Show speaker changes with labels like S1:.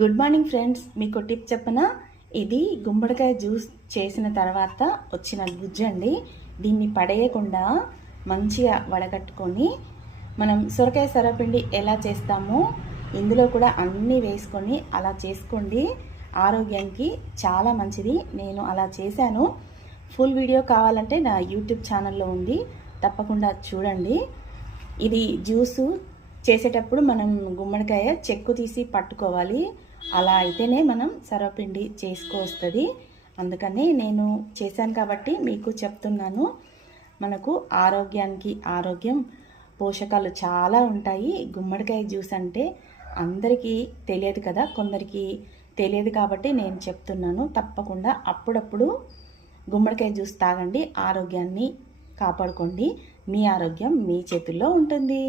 S1: Good morning friends. మీకు tip చెప్పన ఇది గుమ్మడికాయ జ్యూస్ చేసిన తర్వాత వచ్చిన గుజ్జండి దీన్ని పడేయకుండా మంచిగా వడగట్టుకొని మనం సొరకాయ సరపిండి ఎలా చేస్తామో ఇందులో కూడా అన్నీ వేసుకొని అలా చేసుకోండి. ఆరోగ్యానికి చాలా మంచిది. నేను అలా చేశాను. ఫుల్ వీడియో కావాలంటే నా యూట్యూబ్ ఛానల్లో ఉంది. తప్పకుండా చూడండి. ఇది జ్యూసు చేసేటప్పుడు మనం గుమ్మడికాయ చెక్కు తీసి పట్టుకోవాలి. అలా అయితేనే మనం సర్వపిండి చేసుకోవస్తుంది అందుకని నేను చేశాను కాబట్టి మీకు చెప్తున్నాను. మనకు ఆరోగ్యానికి ఆరోగ్యం పోషకాలు చాలా ఉంటాయి. గుమ్మడికాయ జ్యూస్ అంటే అందరికీ తెలియదు కదా కొందరికి తెలియదు కాబట్టి నేను చెప్తున్నాను. తప్పకుండా అప్పుడప్పుడు గుమ్మడికాయ జ్యూస్ తాగండి ఆరోగ్యాన్ని కాపాడుకోండి. మీ ఆరోగ్యం మీ చేతుల్లో ఉంటుంది.